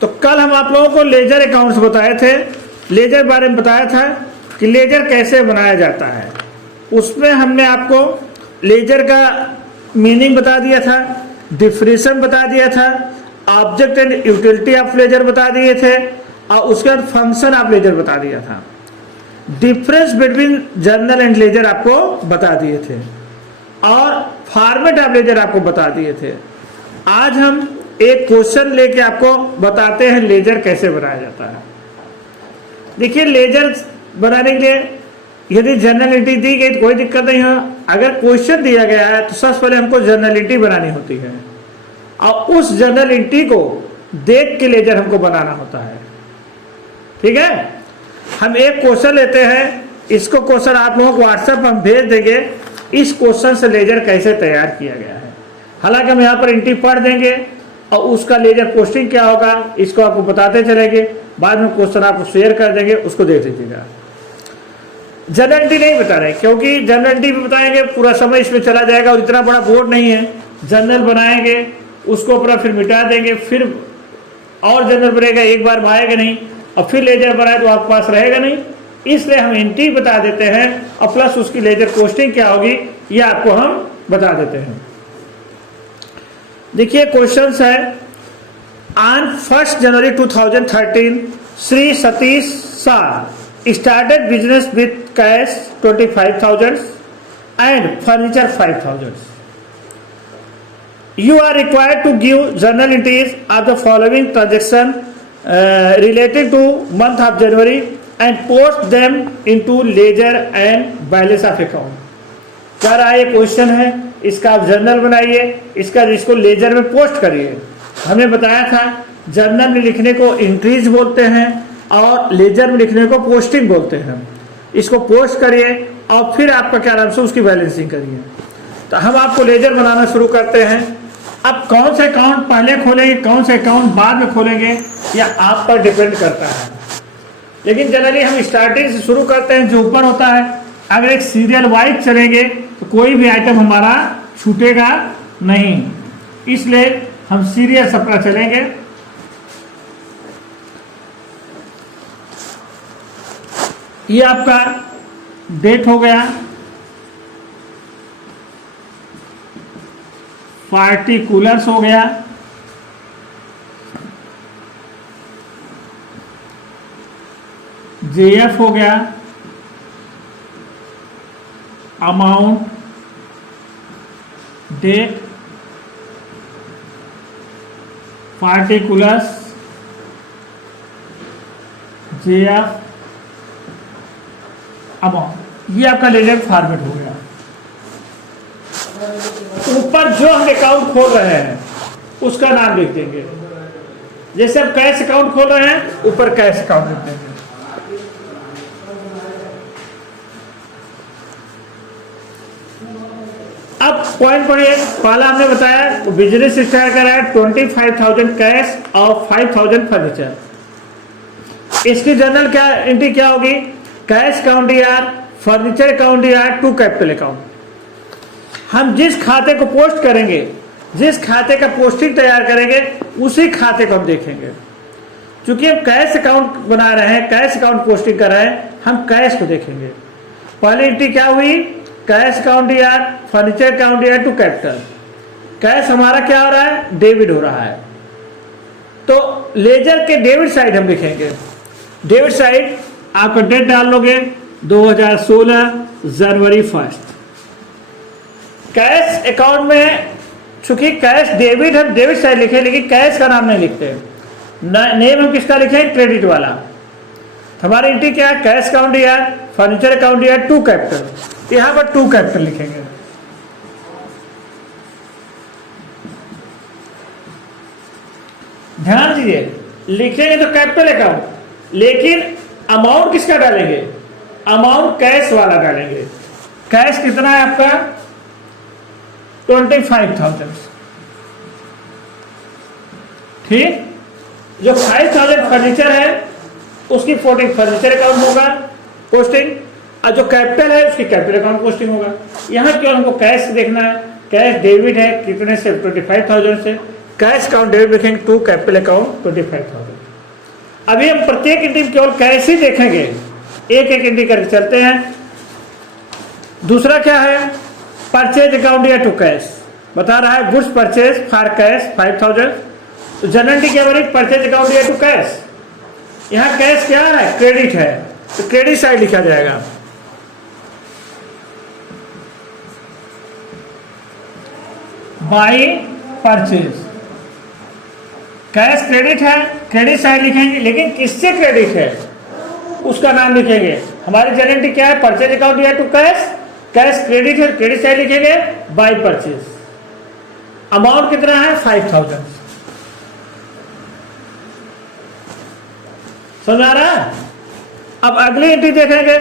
तो कल हम आप लोगों को लेजर अकाउंट्स बताए थे, लेजर बारे में बताया था कि लेजर कैसे बनाया जाता है। उसमें हमने आपको लेजर का मीनिंग बता दिया था, डिफिनेशन बता दिया था, object and utility of ledger बता दिए थे, और उसके बाद फंक्शन ऑफ लेजर बता दिया था। Difference between journal and ledger आपको बता दिए थे, और फॉर्मेट ऑफ लेजर आपको बता दिए थे। आज हम एक क्वेश्चन लेके आपको बताते हैं लेजर कैसे बनाया जाता है। देखिए, लेजर बनाने के लिए यदि जर्नल एंट्री दी गई तो कोई दिक्कत नहीं है। अगर क्वेश्चन दिया गया है तो सबसे पहले हमको जर्नल एंट्री बनानी होती है, और उस जर्नल एंट्री को देख के लेजर हमको बनाना होता है। ठीक है, हम एक क्वेश्चन लेते हैं, इसको क्वेश्चन आप लोगों को व्हाट्सएप हम भेज देंगे। इस क्वेश्चन से लेजर कैसे तैयार किया गया है, हालांकि हम यहाँ पर एंट्री पढ़ देंगे और उसका लेजर पोस्टिंग क्या होगा इसको आपको बताते चलेंगे। बाद में क्वेश्चन आपको शेयर कर देंगे, उसको देख लीजिएगा। जर्नल एंट्री नहीं बता रहे क्योंकि जर्नल एंट्री भी बताएंगे, पूरा समय इसमें चला जाएगा, और इतना बड़ा बोर्ड नहीं है। जर्नल बनाएंगे, उसको अपना फिर मिटा देंगे, फिर और जर्नल बनेगा, एक बार में आएगा नहीं, और फिर लेजर बनाए तो आपके पास रहेगा नहीं। इसलिए हम एंट्री बता देते हैं, और प्लस उसकी लेजर पोस्टिंग क्या होगी ये आपको हम बता देते हैं। देखिए क्वेश्चन है, on 1 January 2013 Shri Satish Shah started business with cash 25,000 and furniture 5,000. You are required to give journal entries of the following transaction related to month of January and post them into ledger and balance of account. क्या रहा ये question है, इसका आप journal बनाइए, इसको laser में post करिए। हमने बताया था जर्नल में लिखने को एंट्रीज बोलते हैं और लेजर में लिखने को पोस्टिंग बोलते हैं। इसको पोस्ट करिए और फिर आपका क्या नाम से उसकी बैलेंसिंग करिए। तो हम आपको लेजर बनाना शुरू करते हैं। अब कौन से अकाउंट पहले खोलेंगे, कौन से अकाउंट बाद में खोलेंगे, या आप पर डिपेंड करता है। लेकिन जनरली हम स्टार्टिंग से शुरू करते हैं, जो ऊपर होता है। अगर एक सीरियल वाइज चलेंगे तो कोई भी आइटम हमारा छूटेगा नहीं, इसलिए हम सीरियल अपना चलेंगे। ये आपका डेट हो गया, पार्टिकुलर्स हो गया, जेएफ हो गया, amount, date, particulars, J F, amount, ये आपका लेजर फॉर्मेट हो गया। ऊपर जो हम अकाउंट खोल रहे हैं उसका नाम लिख देंगे। जैसे हम कैश अकाउंट खोल रहे हैं, ऊपर कैश अकाउंट लिख देंगे। अब पॉइंट पढ़िए। पहला हमने बताया बिजनेस स्टार्ट करा है 25,000 कैश और 5,000 फर्नीचर। इसकी जनरल क्या एंट्री क्या होगी, कैश अकाउंट यार, फर्नीचर अकाउंट यार, टू कैपिटल अकाउंट। हम जिस खाते को पोस्ट करेंगे, जिस खाते का पोस्टिंग तैयार करेंगे, उसी खाते को हम देखेंगे। क्योंकि हम कैश अकाउंट बना रहे हैं, कैश अकाउंट पोस्टिंग कर रहे हैं, हम कैश को देखेंगे। पहली एंट्री क्या हुई, कैश अकाउंट यार, फर्नीचर अकाउंट यार, टू कैपिटल। कैश हमारा क्या हो रहा है, डेबिट हो रहा है। तो लेजर के डेबिट साइड हम लिखेंगे। डेबिट साइड आपका डेट डाल लोगे 2016 जनवरी 1। कैश अकाउंट में चूंकि कैश डेबिट हम डेबिट साइड लिखे, लेकिन कैश का नाम नहीं लिखते। नेम हम किसका लिखें, क्रेडिट वाला। हमारी एंट्री क्या है, कैश अकाउंट यार, फर्नीचर अकाउंट यार, टू कैपिटल। यहां पर टू कैपिटल लिखेंगे। ध्यान दीजिए, लिखेंगे तो कैपिटल अकाउंट, लेकिन अमाउंट किसका डालेंगे, अमाउंट कैश वाला डालेंगे। कैश कितना है आपका 25,000। ठीक, जो 5,000 फर्नीचर है उसकी फर्नीचर अकाउंट होगा पोस्टिंग, और जो कैपिटल है उसकी कैपिटल अकाउंट पोस्टिंग होगा। यहां केवल हमको कैश देखना है। कैश डेबिट है कितने से, 25,000 से। कैश अकाउंट डेबिट लिखेंगे टू कैपिटल अकाउंट 25,000। अभी हम प्रत्येक एंट्री केवल कैश ही देखेंगे, एक एक एंट्री करके चलते हैं। दूसरा क्या है, परचेज अकाउंट या टू कैश बता रहा है, गुड्स परचेज फॉर कैश 5000। तो जनरल एंट्री क्या बनी, परचेज अकाउंट या टू कैश। यहाँ कैश क्या है, क्रेडिट है, तो क्रेडिट साइड लिखा जाएगा। बाई परचेज, कैश क्रेडिट है, क्रेडिट साइड लिखेंगे, लेकिन किससे क्रेडिट है उसका नाम लिखेंगे। हमारी जनरल एंट्री क्या है, परचेज अकाउंट या टू कैश, कैश क्रेडिट है, क्रेडिट साइड लिखेंगे बाई परचेज। अमाउंट कितना है, 5000। समझ आ रहा है। अब अगली एंट्री देखेंगे,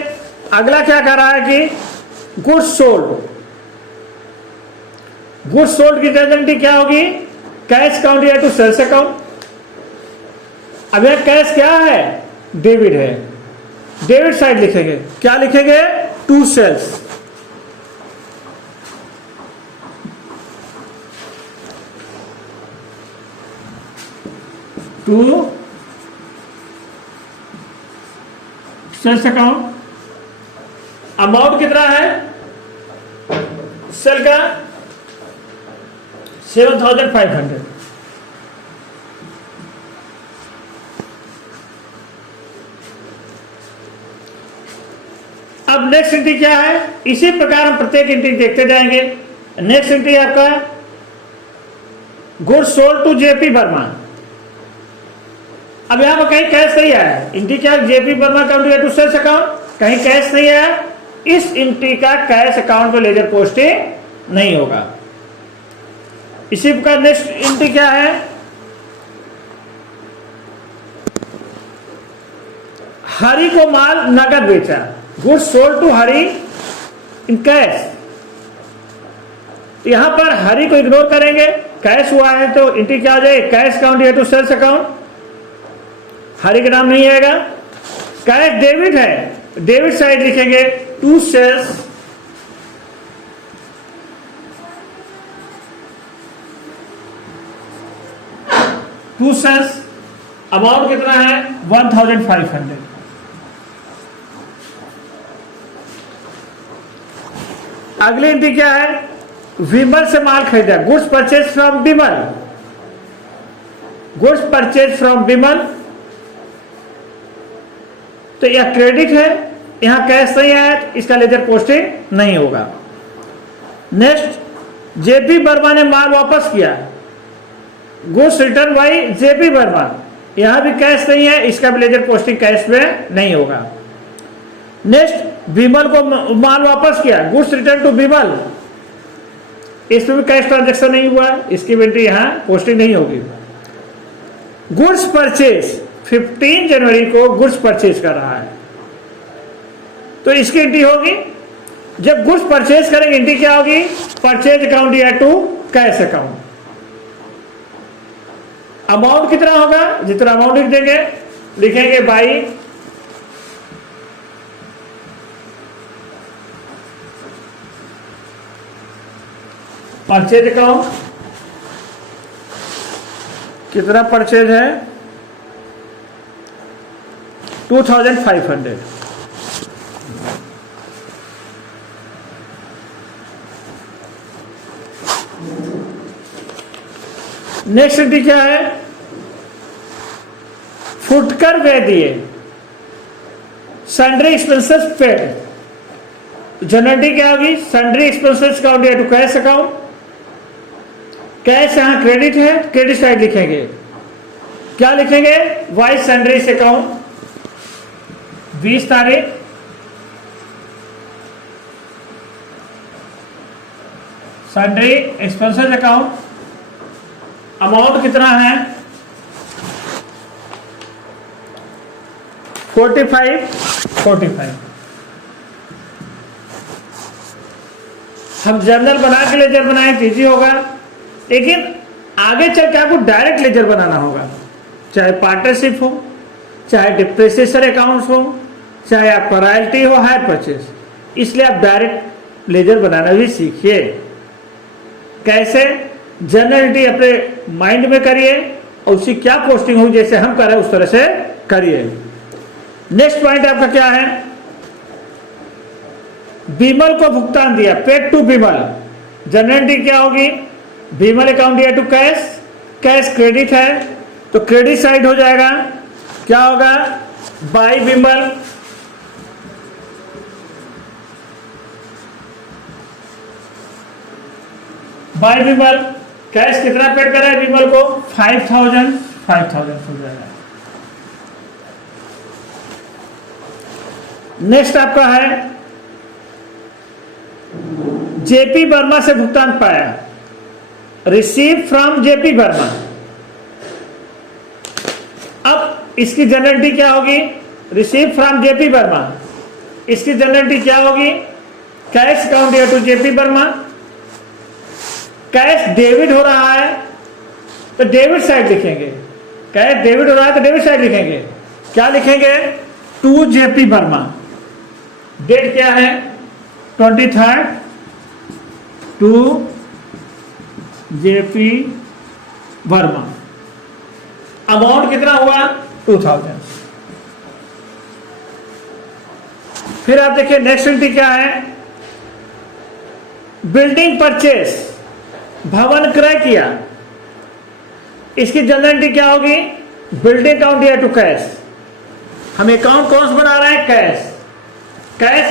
अगला क्या कर रहा है कि गुड्स सोल्ड। गुड्स सोल्ड की जनरल एंट्री क्या होगी, कैश अकाउंट या टू सेल्स अकाउंट। अब यह कैश क्या है, डेबिट है, डेबिट साइड लिखेंगे, क्या लिखेंगे, to sales. To sales account. Amount कितना है सेल का, 7500। अब नेक्स्ट एंट्री क्या है, इसी प्रकार हम प्रत्येक एंट्री देखते जाएंगे। नेक्स्ट एंट्री आपका goods sold to J P Verma. अब यहां पर कहीं कैश नहीं आया, एंट्री क्या, जेपी वर्मा अकाउंट या टू सेल्स अकाउंट, कहीं कैश नहीं आया, इस एंट्री का कैश अकाउंट में लेजर पोस्टिंग नहीं होगा। इसी प्रकार नेक्स्ट एंट्री क्या है, हरि को माल नगद बेचा, goods sold to Hari in cash. यहां पर हरि को इग्नोर करेंगे, कैश हुआ है तो एंट्री क्या आ जाए, कैश अकाउंट या टू सेल्स अकाउंट, हरि का नाम नहीं आएगा। कैश डेबिट है, डेबिट साइड लिखेंगे to sales. To sales, amount कितना है, 1500। अगली एंट्री क्या है, विमल से माल खरीदा, goods purchase from Vimal, goods purchase from Vimal. तो यह क्रेडिट है, यहां कैश नहीं आया, इसका लेजर पोस्टिंग नहीं होगा। नेक्स्ट, जेपी वर्मा ने माल वापस किया, goods written by JP Verma, यहां भी कैश नहीं है, इसका भी लेजर पोस्टिंग कैश में नहीं होगा। नेक्स्ट, विमल को माल वापस किया, गुड्स रिटर्न टू विमल, इसमें भी कैश ट्रांजैक्शन नहीं हुआ, इसकी एंट्री यहां पोस्टिंग नहीं होगी। गुड्स परचेज, 15 जनवरी को गुड्स परचेज कर रहा है, तो इसकी एंट्री होगी, जब गुड्स परचेज करेंगे एंट्री क्या होगी, परचेज अकाउंट या टू कैश अकाउंट। अमाउंट कितना होगा, जितना अमाउंट लिख देंगे, लिखेंगे बाई परचेज अकाउंट। कितना परचेज है, 2500। नेक्स्ट एंट्री क्या है, फुटकर वे दिए, सन्ड्री एक्सपेंसेस पेड। जनरल क्या होगी, सन्ड्री एक्सपेंसेस अकाउंट या टू कैश अकाउंट, कैश यहां क्रेडिट है, क्रेडिट साइड लिखेंगे, क्या लिखेंगे, वाई सन्ड्री अकाउंट 20 तारीख, सन्ड्री एक्सपेंसेस अकाउंट। अमाउंट कितना है, 45। हम जर्नल बना के लेजर बनाए तो इजी होगा, लेकिन आगे चल के आपको डायरेक्ट लेजर बनाना होगा, चाहे पार्टनरशिप हो, चाहे डिप्रेसिएशन अकाउंट्स हो, चाहे आपका रॉयल्टी हो, हायर परचेज। इसलिए आप डायरेक्ट लेजर बनाना भी सीखिए। कैसे, जनरलिटी अपने माइंड में करिए और उसकी क्या पोस्टिंग होगी, जैसे हम कर रहे हैं उस तरह से करिए। नेक्स्ट पॉइंट आपका क्या है, विमल को भुगतान दिया, paid to Vimal. General entry क्या होगी, विमल अकाउंट दिया टू कैश, कैश क्रेडिट है तो क्रेडिट साइड हो जाएगा, क्या होगा, by Vimal. By Vimal, cash कितना पेड करा है विमल को, 5000 हो जाएगा। नेक्स्ट आपका है जेपी वर्मा से भुगतान पाया, रिसीव फ्रॉम जेपी वर्मा। अब इसकी जनरलिटी क्या होगी, रिसीव फ्रॉम जेपी वर्मा, इसकी जनरलिटी क्या होगी, कैश अकाउंट या to J P Verma. Cash debit हो रहा है तो डेबिट साइड लिखेंगे, कैश डेबिट हो रहा है तो डेबिट साइड लिखेंगे, क्या लिखेंगे, टू जेपी वर्मा। डेट क्या है, 23 टू जेपी वर्मा। अमाउंट कितना हुआ, 2000। फिर आप देखिए नेक्स्ट एंट्री क्या है, बिल्डिंग परचेस, भवन क्रय किया, इसकी जनरल एंट्री क्या होगी, बिल्डिंग अकाउंट या टू कैश। हम अकाउंट कौन सा बना रहे हैं, कैश। कैश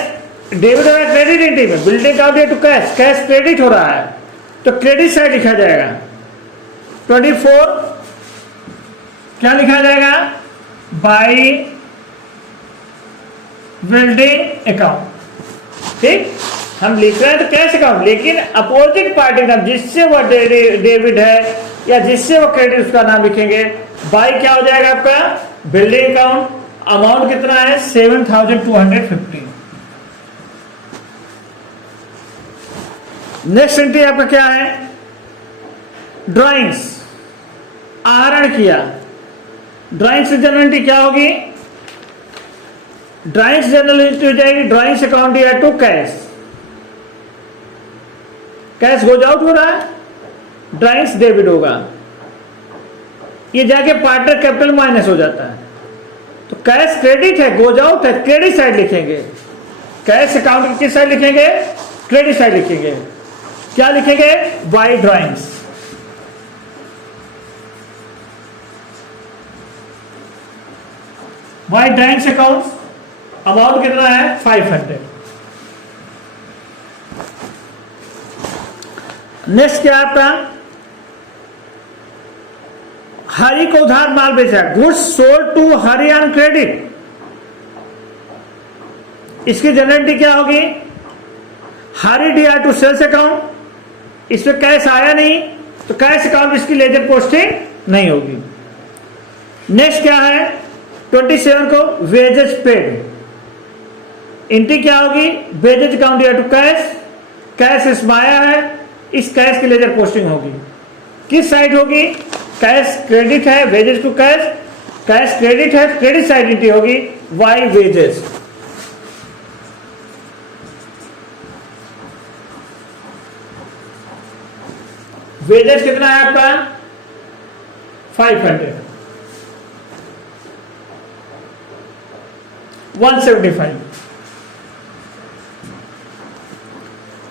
डेबिट हो रहा है क्रेडिट एंट्री में, बिल्डिंग अकाउंट या टू कैश, कैश क्रेडिट हो रहा है तो क्रेडिट साइड लिखा जाएगा। 24 क्या लिखा जाएगा, बाय बिल्डिंग अकाउंट। ठीक, हम लिख रहे हैं तो कैश अकाउंट, लेकिन अपोजिट पार्टी नाम जिससे वो डेबिट है या जिससे वो क्रेडिट, उसका नाम लिखेंगे। बाय क्या हो जाएगा आपका, बिल्डिंग अकाउंट। अमाउंट कितना है, 7250। नेक्स्ट एंट्री आपका क्या है, ड्राइंग्स, आहरण किया। ड्राइंग्स जनरल एंट्री क्या होगी, ड्राइंग्स जनरल एंट्री हो जाएगी, ड्राइंग्स अकाउंट या to cash. Cash goes out हो रहा है, ड्राइंग्स डेबिट होगा, ये जाके पार्टनर कैपिटल माइनस हो जाता है। तो कैश क्रेडिट है, गोज आउट है, क्रेडिट साइड लिखेंगे। कैश अकाउंट की किस साइड लिखेंगे, क्रेडिट साइड लिखेंगे, क्या लिखेंगे, by drawings. By drawings account, amount कितना है, 500। नेक्स्ट क्या आपका, हरि को उधार माल बेचा, goods sold to Hari on credit. इसकी जनरलिटी क्या होगी, Hari D R to sales account, इसमें कैश आया नहीं तो कैश अकाउंट इसकी लेजर पोस्टिंग नहीं होगी। नेक्स्ट क्या है, 27 को वेजेस पेड, एंट्री क्या होगी, वेजेज अकाउंट या टू कैश, कैश इसमें आया है, इस कैश की लेजर पोस्टिंग होगी, किस साइड होगी, कैश क्रेडिट है, wages to cash, cash credit है, क्रेडिट साइड एंट्री होगी, वाई वेजेस। वेजेस कितना है आपका, 500, 175।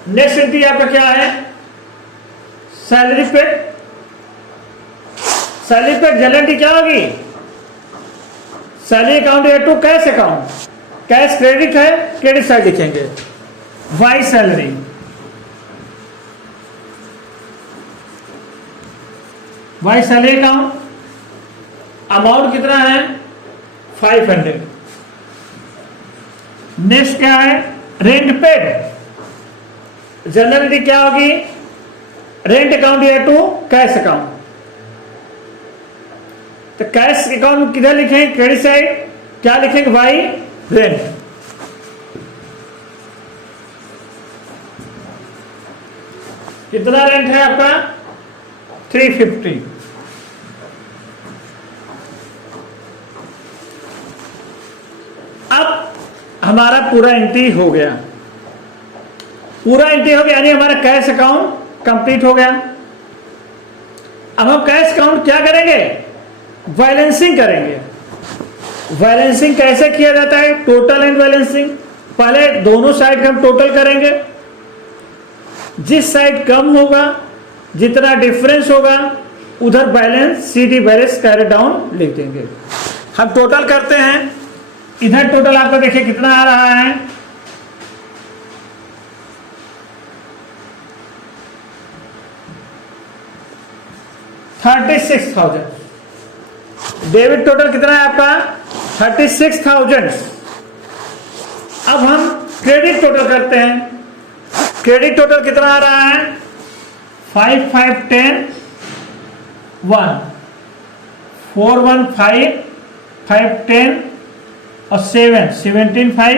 नेक्स्ट एंट्री आपका क्या है, सैलरी पे। सैलरी पे जनरल क्या होगी, सैलरी अकाउंट या to cash account, cash credit है, क्रेडिट साइड लिखेंगे, by salary. By salary account, amount कितना है, 500। नेक्स्ट क्या है, रेंट पेड, जनरलिटी क्या होगी, रेंट अकाउंट या टू कैश अकाउंट। तो कैश अकाउंट किधर लिखेंगे, क्रेडिट साइड, क्या लिखेंगे, वाई रेंट। कितना रेंट है आपका, 350। अब हमारा पूरा एंट्री हो गया, पूरा एंट्री हो गया, यानी हमारा कैश अकाउंट कंप्लीट हो गया। अब हम कैश अकाउंट क्या करेंगे, बैलेंसिंग करेंगे। बैलेंसिंग कैसे किया जाता है, टोटल एंड बैलेंसिंग। पहले दोनों साइड का हम टोटल करेंगे, जिस साइड कम होगा, जितना डिफरेंस होगा, उधर balance CD balance carry down लिख देंगे। हम टोटल करते हैं, इधर टोटल आपका देखिए कितना आ रहा है, 36,000। डेबिट टोटल कितना है आपका, 36,000। अब हम क्रेडिट टोटल करते हैं, क्रेडिट टोटल कितना आ रहा है, 5, 5, 10, 1, 4, 1, 5, 5, 10 और 7, 17, 5,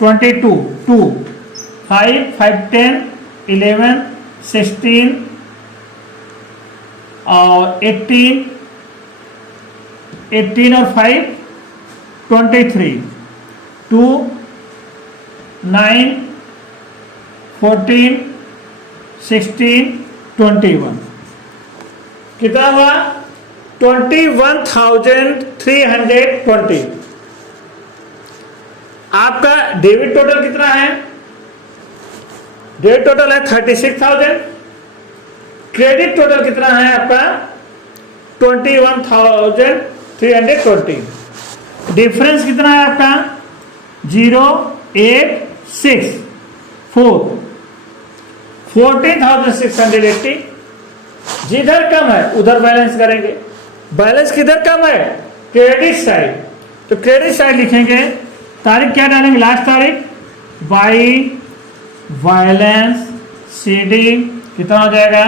22, 2, 5, 5, 10, 11, 16 और 18, 18 और 5, 23, 2, 9, 14, 16, 21। कितना हुआ, 21,320। आपका डेबिट टोटल कितना है, डेबिट टोटल है 36,000। क्रेडिट टोटल कितना है आपका, 21,320। डिफरेंस कितना है आपका, 0, 8, 6, 4, 14,680। जिधर कम है उधर बैलेंस करेंगे। बैलेंस किधर कम है, क्रेडिट साइड, तो क्रेडिट साइड लिखेंगे। तारीख क्या डालेंगे, लास्ट तारीख, बाई बैलेंस CD कितना हो जाएगा,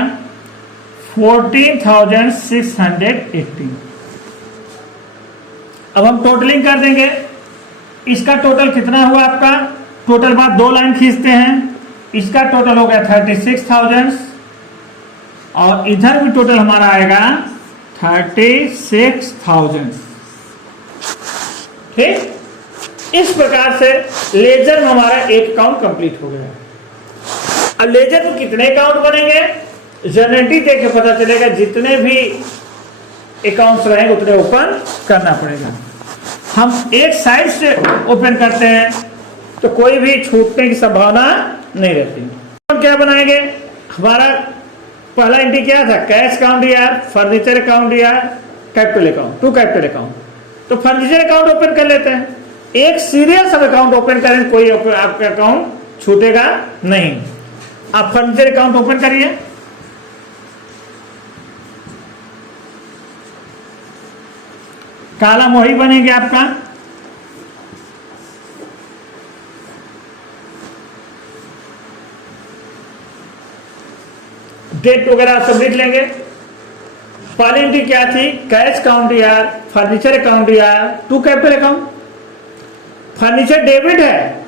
14,680। अब हम टोटलिंग कर देंगे, इसका टोटल कितना हुआ आपका, टोटल बाद 2 लाइन खींचते हैं, इसका टोटल हो गया 36,000 और इधर भी टोटल हमारा आएगा 36,000। ठीक, इस प्रकार से लेजर में हमारा एक अकाउंट कंप्लीट हो गया। अब लेजर में कितने अकाउंट बनेंगे, जनरेटिव देख के पता चलेगा। जितने भी अकाउंट्स रहेंगे उतने ओपन करना पड़ेगा। हम एक साइड से ओपन करते हैं तो कोई भी छूटने की संभावना नहीं रहती। हम क्या बनाएंगे, हमारा पहला एंट्री क्या था, कैश अकाउंट दिया, फर्नीचर अकाउंट दिया, कैपिटल अकाउंट, 2 कैपिटल अकाउंट। तो फर्नीचर अकाउंट ओपन कर लेते हैं, एक सीरियल सब अकाउंट ओपन करें, कोई आपका अकाउंट छूटेगा नहीं। आप फर्नीचर अकाउंट ओपन करिए, काला मोही बनेंगे आपका। डेट वगैरह सब लिख लेंगे। पहली एंट्री क्या थी, कैश अकाउंट यार, फर्नीचर अकाउंट यार, 2 कैपिटल अकाउंट। फर्नीचर डेबिट है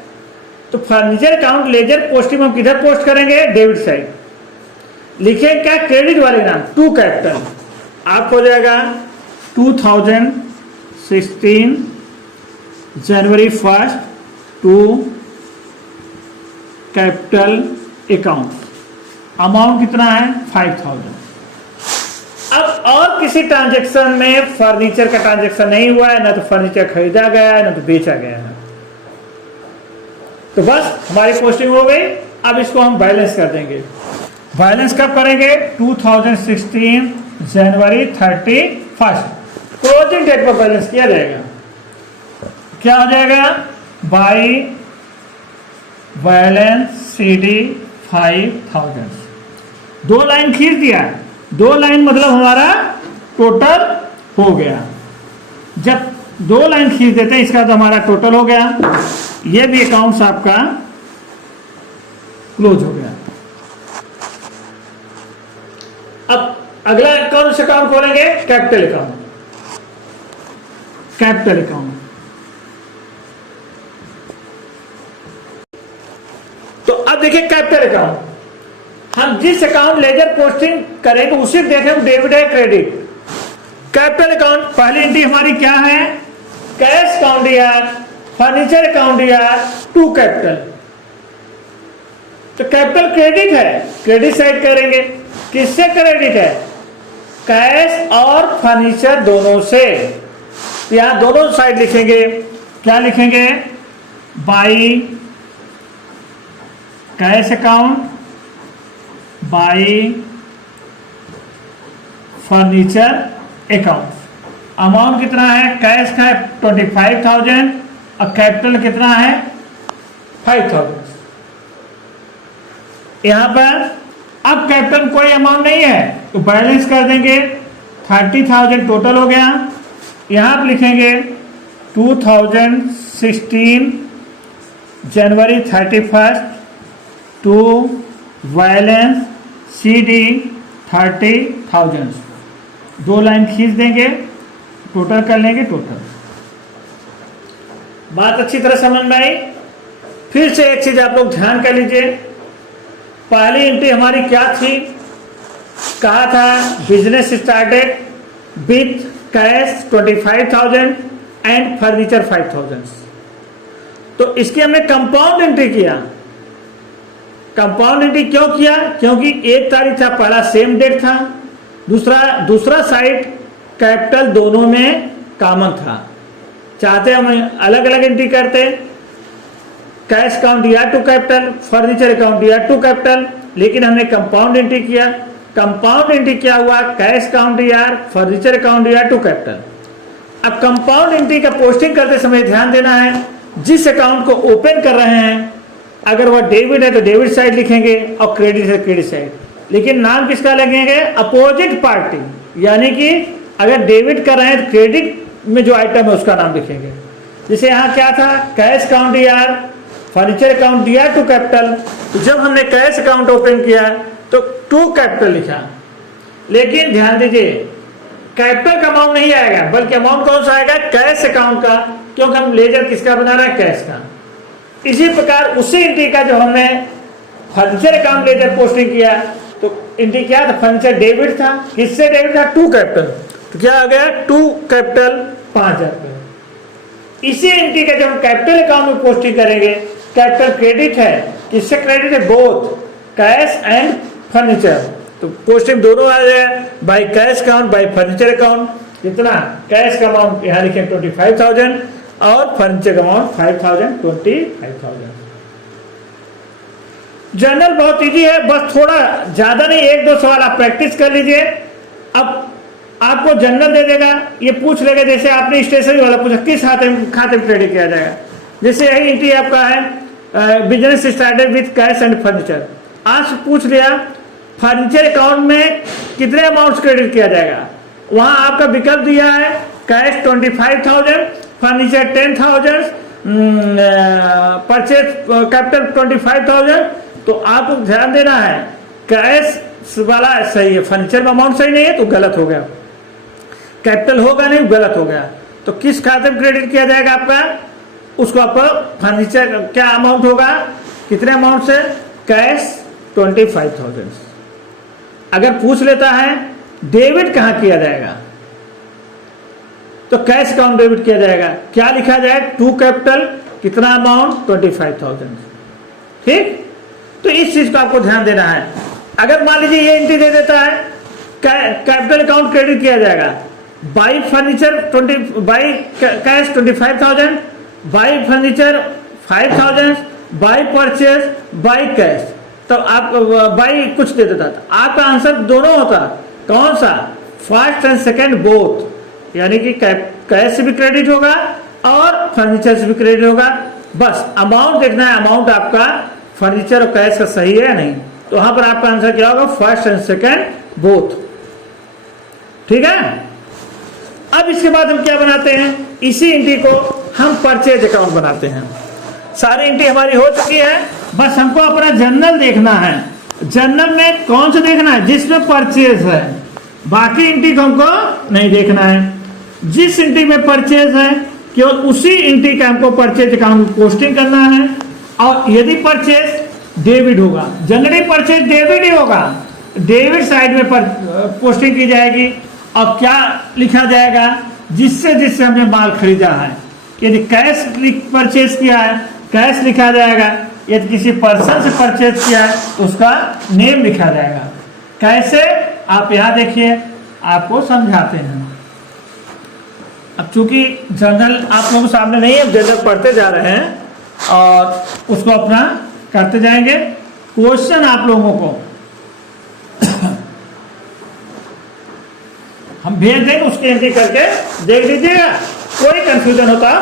तो फर्नीचर अकाउंट लेजर पोस्टिंग हम किधर पोस्ट करेंगे, डेबिट साइड। लिखे क्या, क्रेडिट वाले नाम, 2 कैपिटल। आप हो जाएगा 2016 जनवरी 1 2 कैपिटल अकाउंट। अमाउंट कितना है, 5,000। अब और किसी ट्रांजैक्शन में फर्नीचर का ट्रांजैक्शन नहीं हुआ है, ना तो फर्नीचर खरीदा गया है, ना तो बेचा गया है, तो बस हमारी पोस्टिंग हो गई। अब इसको हम बैलेंस कर देंगे। बैलेंस कब करेंगे, 2016 जनवरी 31 क्लोजिंग डेट पर बैलेंस किया जाएगा। क्या हो जाएगा, बाई बैलेंस CD 5,000। 2 लाइन खींच दिया, 2 लाइन मतलब हमारा टोटल हो गया। जब 2 लाइन खींच देते हैं इसका तो हमारा टोटल हो गया। ये भी अकाउंट्स आपका क्लोज हो गया। अब अगला अकाउंट से अकाउंट खोलेंगे, कैपिटल अकाउंट। कैपिटल अकाउंट तो अब देखिए कैपिटल अकाउंट, हम जिस अकाउंट लेजर पोस्टिंग करेंगे उसे देखें डेबिट है क्रेडिट। कैपिटल अकाउंट पहली एंट्री हमारी क्या है, कैश अकाउंट यार, फर्नीचर अकाउंट यार, 2 कैपिटल। तो कैपिटल क्रेडिट है, क्रेडिट साइड करेंगे। किससे क्रेडिट है, कैश और फर्नीचर दोनों से। तो यहाँ दोनों साइड लिखेंगे, क्या लिखेंगे, by cash account, by furniture account. Amount कितना है, कैश का है 25,000 और कैपिटल कितना है 5,000। यहां पर अब कैपिटल कोई अमाउंट नहीं है तो बैलेंस कर देंगे, 30,000 टोटल हो गया। यहां पर लिखेंगे 2016 जनवरी 31 टू बैलेंस CD 30,000, 2 लाइन खींच देंगे, टोटल कर लेंगे। टोटल बात अच्छी तरह समझ में आई। फिर से एक चीज आप लोग ध्यान कर लीजिए, पहली एंट्री हमारी क्या थी, कहा था business started with cash 25,000 and furniture 5,000। तो इसकी हमने कंपाउंड एंट्री किया। कंपाउंड एंट्री क्यों किया, क्योंकि 1 तारीख था, पहला सेम डेट था, दूसरा साइड कैपिटल दोनों में कॉमन था। चाहते हम अलग अलग एंट्री करते, कैश अकाउंट दिया टू कैपिटल, फर्नीचर अकाउंट दिया टू कैपिटल, लेकिन हमने कंपाउंड एंट्री किया। कंपाउंड एंट्री क्या हुआ, कैश अकाउंट दिया, फर्नीचर अकाउंट दिया टू कैपिटल। अब कंपाउंड एंट्री का पोस्टिंग करते समय ध्यान देना है, जिस अकाउंट को ओपन कर रहे हैं अगर वह डेबिट है तो डेबिट साइड लिखेंगे और क्रेडिट है क्रेडिट साइड, लेकिन नाम किसका लगेंगे, अपोजिट पार्टी। यानी कि अगर डेबिट कर रहे हैं तो क्रेडिट में जो आइटम है उसका नाम लिखेंगे। जैसे यहाँ क्या था, कैश अकाउंट दिया, फर्नीचर अकाउंट दिया टू कैपिटल, तो जब हमने कैश अकाउंट ओपन किया तो टू कैपिटल लिखा, लेकिन ध्यान दीजिए कैपिटल का अमाउंट नहीं आएगा, बल्कि अमाउंट कौन सा आएगा, कैश अकाउंट का, क्योंकि हम लेजर किसका बना रहे हैं, कैश का। इसी प्रकार उसी एंट्री का जो हमने फर्नीचर अकाउंट लेजर पोस्टिंग किया तो एंट्री क्या था, फर्नीचर डेबिट था, किससे डेबिट था, टू कैपिटल, तो क्या आ गया, टू कैपिटल 5,000। इसी एंट्री का जब हम कैपिटल अकाउंट में पोस्टिंग करेंगे, कैपिटल क्रेडिट है, किससे क्रेडिट है, बोथ कैश एंड फर्नीचर, तो पोस्टिंग दोनों आ जाए, by cash account by furniture account. कितना, कैश का अमाउंट यहाँ लिखे 25,000 और फर्नीचर का अमाउंट 5,000, 25,000। जर्नल बहुत इजी है, बस थोड़ा ज्यादा नहीं, 1-2 सवाल आप प्रैक्टिस कर लीजिए। अब आपको जर्नल दे देगा, ये पूछ लेगा, जैसे आपने स्टेशनरी वाला पूछा किस खाते में क्रेडिट किया जाएगा, जैसे यही एंट्री आपका है business started with cash and furniture. आज पूछ लिया फर्नीचर अकाउंट में कितने अमाउंट क्रेडिट किया जाएगा, वहां आपका विकल्प दिया है कैश 25,000, फर्नीचर 10,000, परचेज कैपिटल 25,000। तो आपको ध्यान देना है कैश वाला सही है, फर्नीचर में अमाउंट सही नहीं है तो गलत हो गया, कैपिटल होगा नहीं गलत हो गया। तो किस खाते में क्रेडिट किया जाएगा आपका, उसको आपको फर्नीचर क्या अमाउंट होगा, कितने अमाउंट से, कैश 25,000। अगर पूछ लेता है डेबिट कहां किया जाएगा तो कैश अकाउंट डेबिट किया जाएगा, क्या लिखा जाए, टू कैपिटल, कितना अमाउंट 25,000। ठीक, तो इस चीज को आपको ध्यान देना है। अगर मान लीजिए ये एंट्री दे देता है कैपिटल अकाउंट क्रेडिट किया जाएगा by furniture by cash 25,000, by furniture 5,000, by purchase by cash, तो आप बाई कुछ दे देता था, आपका आंसर दोनों होता, कौन सा, फर्स्ट एंड सेकेंड बोथ, यानी कि कैश से भी क्रेडिट होगा और फर्नीचर से भी क्रेडिट होगा। बस अमाउंट देखना है, अमाउंट आपका फर्नीचर और कैश का सही है या नहीं, तो वहां पर आपका आंसर क्या होगा, फर्स्ट एंड सेकेंड बोथ। ठीक है, अब इसके बाद हम क्या बनाते हैं, इसी एंट्री को हम परचेज अकाउंट बनाते हैं। सारी एंट्री हमारी हो चुकी है, बस हमको अपना जर्नल देखना है। जर्नल में कौन सा देखना है, जिसमें परचेज है, बाकी एंट्री को हमको नहीं देखना है। जिस एंट्री में परचेज है केवल उसी एंट्री का हमको परचेज अकाउंट पोस्टिंग करना है, और यदि परचेज डेबिट होगा, जनरली परचेज डेबिट ही होगा, डेबिट साइड में पोस्टिंग की जाएगी और क्या लिखा जाएगा, जिससे हमने माल खरीदा है। यदि कैश परचेज किया है कैश लिखा जाएगा, यदि किसी पर्सन से परचेज किया है तो उसका नेम लिखा जाएगा। कैसे, आप यहां देखिए, आपको समझाते हैं। अब चूंकि जनरल आप लोगों के सामने नहीं है, जनरल पढ़ते जा रहे हैं और उसको अपना करते जाएंगे। क्वेश्चन आप लोगों को हम भेज देंगे, उसकी एंट्री करके देख लीजिएगा, कोई कंफ्यूजन होता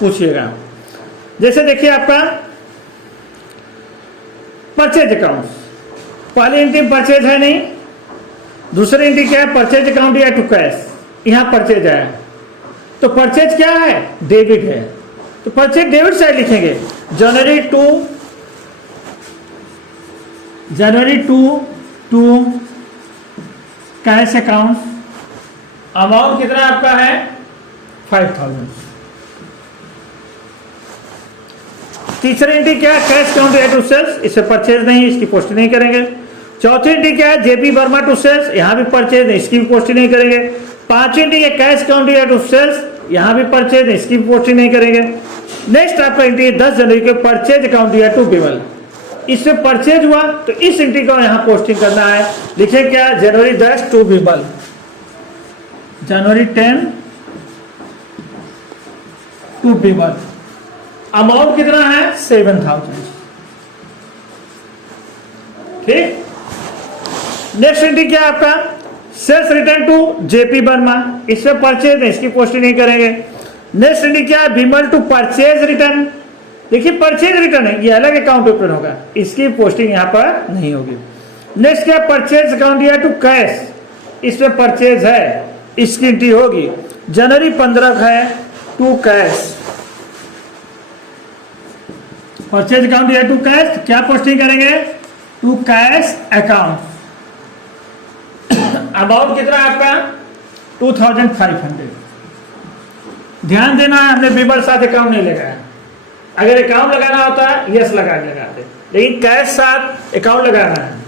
पूछिएगा। जैसे देखिए आपका परचेज अकाउंट, पहली एंट्री परचेज है नहीं, दूसरी एंट्री क्या है, परचेज अकाउंट या टू कैश, यहां परचेज है, तो परचेज क्या है, डेबिट है, तो परचेज डेबिट साइड लिखेंगे। जनवरी टू कैश अकाउंट, अमाउंट कितना आपका है 5000। तीसरी एंट्री क्या है, कैश अकाउंट टू सेल्स, इससे परचेज नहीं, इसकी पोस्टिंग नहीं करेंगे। चौथी एंट्री क्या है, जेपी वर्मा टू सेल्स, यहां भी परचेज नहीं, इसकी भी पोस्टिंग नहीं करेंगे। पांचवी एंट्री है कैश अकाउंट टू सेल्स, यहां भी परचेज नहीं, इसकी भी पोस्टिंग नहीं करेंगे। नेक्स्ट आपका एंट्री है 10 जनवरी के परचेज अकाउंट टू बिमल, इससे परचेज हुआ तो इस एंट्री को यहां पोस्टिंग करना है। लिखे क्या, January 10 to Bimal, January 10 to Bimal, amount कितना है 7000। ठीक। नेक्स्ट एंट्री क्या है आपका, sales return to J P Verma, इससे परचेज नहीं, इसकी पोस्टिंग नहीं करेंगे। नेक्स्ट एंट्री क्या है, बिमल टू परचेज रिटर्न, देखिए परचेज रिटर्न है, ये अलग अकाउंट ओपन होगा, इसकी पोस्टिंग यहां पर नहीं होगी। नेक्स्ट क्या, परचेज अकाउंट या टू कैश, इसमें परचेज है, इसकी एंट्री होगी। जनवरी 15 है टू कैश, परचेज अकाउंट या टू कैश, क्या पोस्टिंग करेंगे, टू कैश अकाउंट। अमाउंट कितना आपका 2500। ध्यान देना है, हमने बिमल साथ अकाउंट नहीं लगाया, अगर अकाउंट लगाना होता है यस लगाते, लेकिन कैश साथ अकाउंट लगाना है।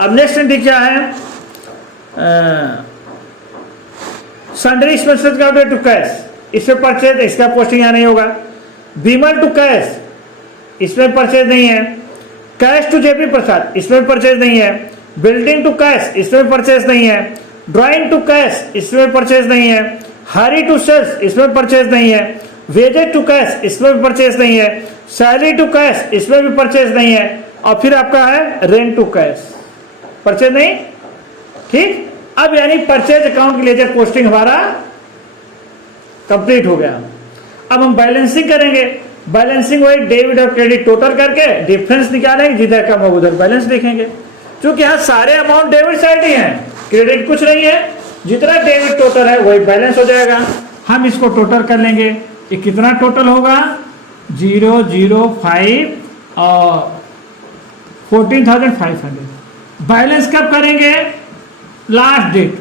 अब नेक्स्ट एंट्री क्या है, sundry expenses account to cash, इसमें परचेज, इसका पोस्टिंग यहां नहीं होगा। बिमल टू कैश, इसमें परचेज नहीं है। कैश टू जेपी प्रसाद, इसमें परचेज नहीं है। बिल्डिंग टू कैश, इसमें परचेज नहीं है। ड्राइंग टू कैश, इसमें परचेज नहीं है। हरी टू सेल्स, इसमें परचेज नहीं है। वेजेज टू कैश, इसमें भी परचेज नहीं है। सैलरी टू कैश, इसमें भी परचेज नहीं है। और फिर आपका है रेंट टू कैश, परचेज नहीं। ठीक, अब यानी परचेज अकाउंट की लेजर पोस्टिंग हमारा कंप्लीट हो गया। अब हम बैलेंसिंग करेंगे, बैलेंसिंग वही डेबिट और क्रेडिट टोटल करके डिफरेंस निकालेंगे, जिधर कम हो उधर बैलेंस लिखेंगे। क्योंकि यहाँ सारे अमाउंट डेबिट साइड ही है, क्रेडिट कुछ नहीं है, जितना डेबिट टोटल है वही बैलेंस हो जाएगा। हम इसको टोटल कर लेंगे, ये कितना टोटल होगा 005 और 14,500। बैलेंस कब करेंगे, लास्ट डेट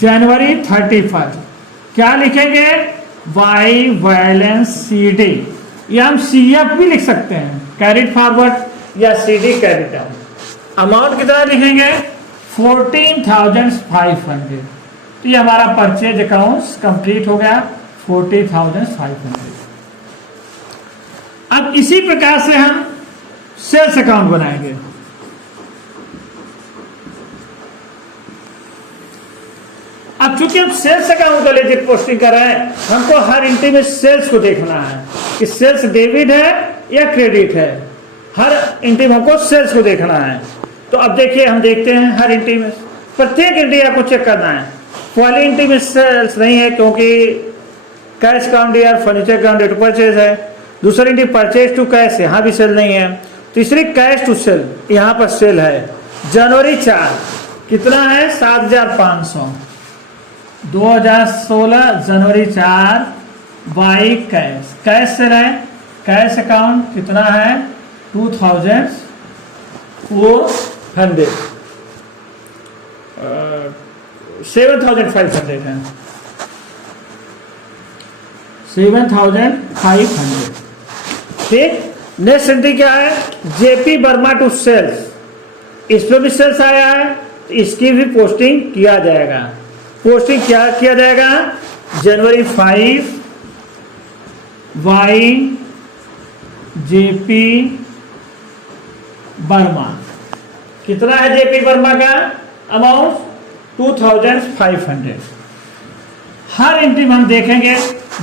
जनवरी 31। क्या लिखेंगे, वाई बैलेंस सी डी, या हम CF भी लिख सकते हैं, कैरिड फॉरवर्ड या CD कैरिड। अमाउंट कितना लिखेंगे 14,500। तो ये हमारा परचेज अकाउंट्स कंप्लीट हो गया 40,500। अब इसी प्रकार से हम सेल्स अकाउंट बनाएंगे। अब चूंकि हम सेल्स अकाउंट का लेजिट पोस्टिंग कर रहे हैं, हमको हर एंट्री में सेल्स को देखना है कि सेल्स डेबिट है या क्रेडिट है। हर एंट्री में हमको सेल्स को देखना है। तो अब देखिए, हम देखते हैं हर एंट्री में, प्रत्येक एंट्री आपको चेक करना है। पहली एंट्री में सेल्स नहीं है क्योंकि कैश अकाउंट या फर्नीचर अकाउंट टू परचेज है। दूसरी एंट्री परचेज टू कैश, यहाँ भी सेल नहीं है। तीसरी कैश टू सेल, यहाँ पर सेल है। जनवरी 4 कितना है 7,500। 2016 जनवरी 4 बाई कैश, कैश से रहे, कैश अकाउंट कितना है 2,400, 7,500 है, 7,500। ठीक। नेक्स्ट एंट्री क्या है, जेपी वर्मा टू सेल्स, इसमें भी सेल्स आया है, इसकी भी पोस्टिंग किया जाएगा। पोस्टिंग क्या किया जाएगा, जनवरी 5 वाई जेपी वर्मा। कितना है जेपी वर्मा का अमाउंट 2,500। हर एंट्री में हम देखेंगे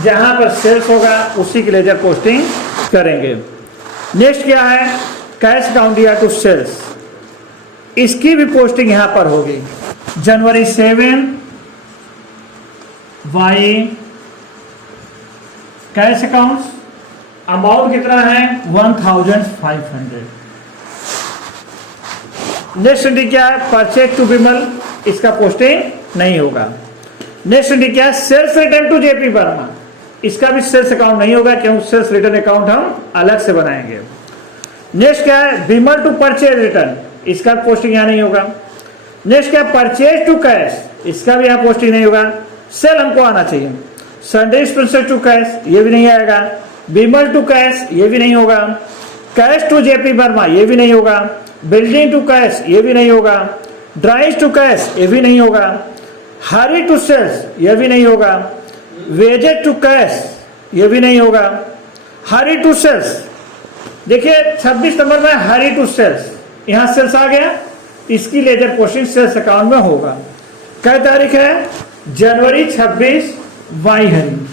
जहां पर सेल्स होगा उसी की लेजर पोस्टिंग करेंगे। नेक्स्ट क्या है, कैश अकाउंट या टू सेल्स, इसकी भी पोस्टिंग यहां पर होगी। जनवरी 7 वाई कैश अकाउंट्स, अमाउंट कितना है 1500। नेक्स्ट एंट्री क्या है, परचेज टू विमल, इसका पोस्टिंग नहीं होगा। नेक्स्ट एंट्री क्या है, sales return to J P Verma, इसका भी सेल्स अकाउंट नहीं होगा क्योंकि सेल्स रिटर्न अकाउंट हम अलग से बनाएंगे। नेक्स्ट क्या है, विमल टू परचेज रिटर्न, इसका पोस्टिंग यहाँ नहीं होगा। नेक्स्ट क्या है, परचेज टू कैश, इसका भी यहाँ पोस्टिंग नहीं होगा। सेल हमको आना चाहिए। संडे एक्सपेंसेस टू कैश, ये भी नहीं आएगा। विमल टू कैश, ये भी नहीं होगा। कैश टू जेपी वर्मा, ये भी नहीं होगा। बिल्डिंग टू कैश, ये भी नहीं होगा। ड्राइज टू कैश, ये भी नहीं होगा। हरी टू सेल्स, ये भी नहीं होगा। वेजेज टू कैश, ये भी नहीं होगा। हरी टू सेल्स, देखिए 26 नंबर में हरी टू सेल्स, यहां सेल्स आ गया, इसकी लेजर पोस्टिंग सेल्स अकाउंट में होगा। क्या तारीख है, जनवरी 26 वाई हरी।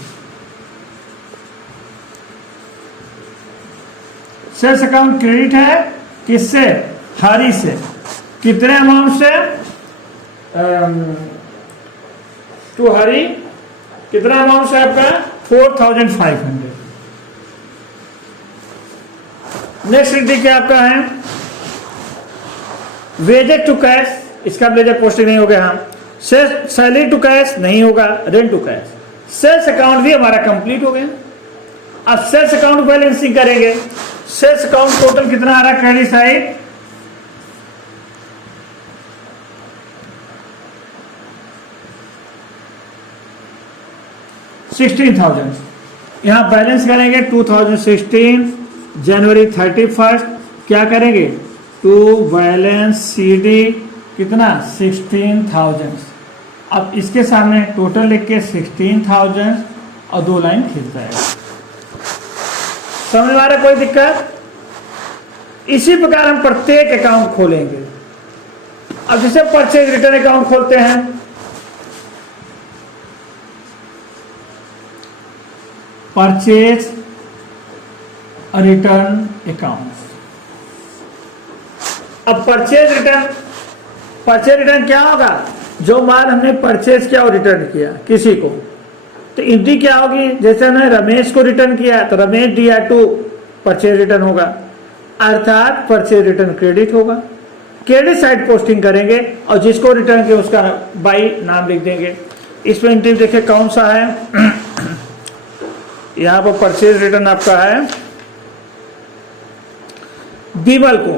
सेल्स अकाउंट क्रेडिट है किससे, हरी से। कितने अमाउंट से, टू हरी कितना अमाउंट से आपका 4500। नेक्स्ट एंट्री क्या आपका है, वेजेज टू कैश, इसका लेजर पोस्टिंग नहीं होगा। हाँ, सैलरी टू कैश नहीं होगा, rent to cash. Sales account भी हमारा कंप्लीट हो गया। अब सेल्स अकाउंट बैलेंसिंग करेंगे। सेल्स अकाउंट टोटल कितना आ रहा है, क्रेडिट साइड 16,000। यहां बैलेंस करेंगे 2016 जनवरी 31, क्या करेंगे, टू बैलेंस सीडी कितना 16,000। अब इसके सामने टोटल लिख के 16,000 और 2 लाइन खींचता है। समझ में आ रहा है, कोई दिक्कत। इसी प्रकार हम प्रत्येक अकाउंट खोलेंगे। अब जैसे परचेज रिटर्न अकाउंट खोलते हैं, परचेज रिटर्न अकाउंट। अब परचेज रिटर्न क्या होगा, जो माल हमने परचेज किया और रिटर्न किया किसी को, तो एंट्री क्या होगी, जैसे हमने रमेश को रिटर्न किया तो रमेश DR2 परचेज रिटर्न होगा, अर्थात परचेज रिटर्न क्रेडिट होगा। क्रेडिट साइड पोस्टिंग करेंगे और जिसको रिटर्न किया उसका बाई नाम लिख देंगे। इसमें एंट्री देखिए कौन सा है, यहां पर परचेज रिटर्न आपका है विमल को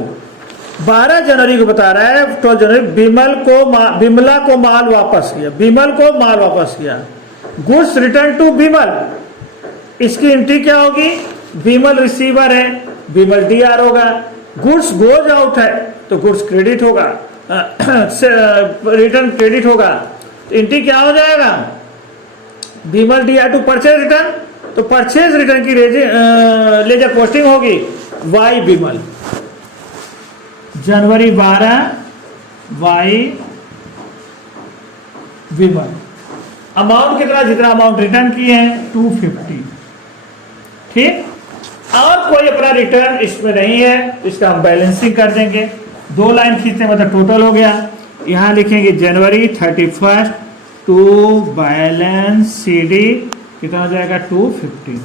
12 जनवरी को बता रहा है, 12 जनवरी विमला को माल वापस किया, विमल को माल वापस किया। गुड्स रिटर्न टू विमल, इसकी एंट्री क्या होगी, विमल रिसीवर है, विमल DR होगा। गुड्स गोज आउट है तो गुड्स क्रेडिट होगा, रिटर्न क्रेडिट होगा। तो एंट्री क्या हो जाएगा, विमल DR2 परचेज रिटर्न, तो परचेज रिटर्न की लेजर पोस्टिंग होगी वाई विमल। जनवरी 12 वाई विमल। अमाउंट कितना, जितना अमाउंट रिटर्न किए हैं 250। ठीक, और कोई अपना रिटर्न इसमें नहीं है, इसका हम बैलेंसिंग कर देंगे। 2 लाइन खींचते मतलब टोटल हो गया। यहां लिखेंगे जनवरी 31 टू बैलेंस CD कितना हो जाएगा 250।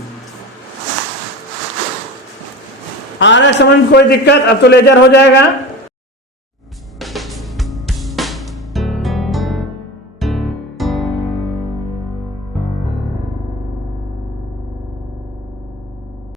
आ रहा है समझ में, कोई दिक्कत, अब तो लेजर हो जाएगा।